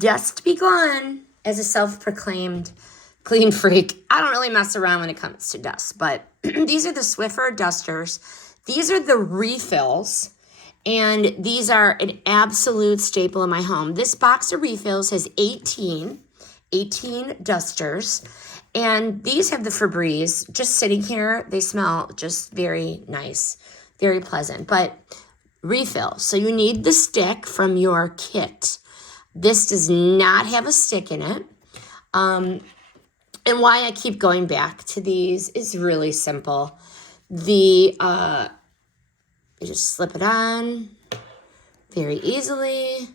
dust be gone. As a self-proclaimed clean freak, I don't really mess around when it comes to dust, but these are the Swiffer dusters. These are the refills, and these are an absolute staple in my home. This box of refills has 18 dusters, and these have the Febreze just sitting here. They smell just very nice, very pleasant, but refill. So you need the stick from your kit. This does not have a stick in it. And why I keep going back to these is really simple. You just slip it on very easily.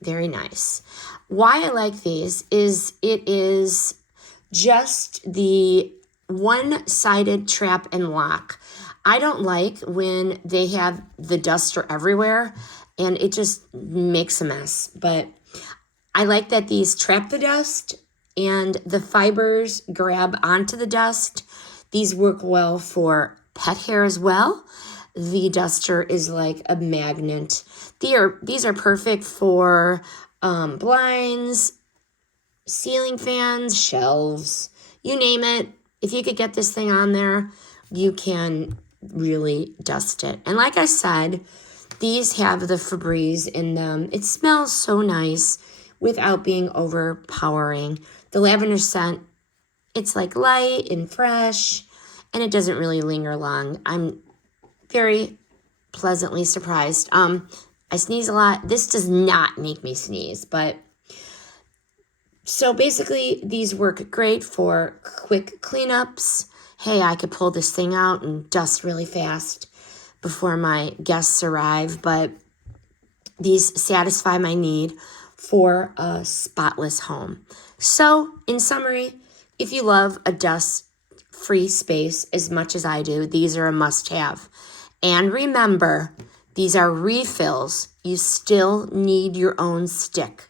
Very nice. Why I like these is it is just the one-sided trap and lock. I don't like when they have the duster everywhere and it just makes a mess. But I like that these trap the dust and the fibers grab onto the dust. These work well for pet hair as well. The duster is like a magnet. These are perfect for blinds, ceiling fans, shelves, you name it. If you could get this thing on there, you can really dust it. And like I said, these have the Febreze in them. It smells so nice without being overpowering. The lavender scent, it's like light and fresh, and it doesn't really linger long. I'm very pleasantly surprised. I sneeze a lot. This does not make me sneeze, but so basically these work great for quick cleanups. Hey, I could pull this thing out and dust really fast before my guests arrive, but these satisfy my need for a spotless home. So, in summary, if you love a dust-free space as much as I do, these are a must-have. And remember, these are refills. You still need your own stick.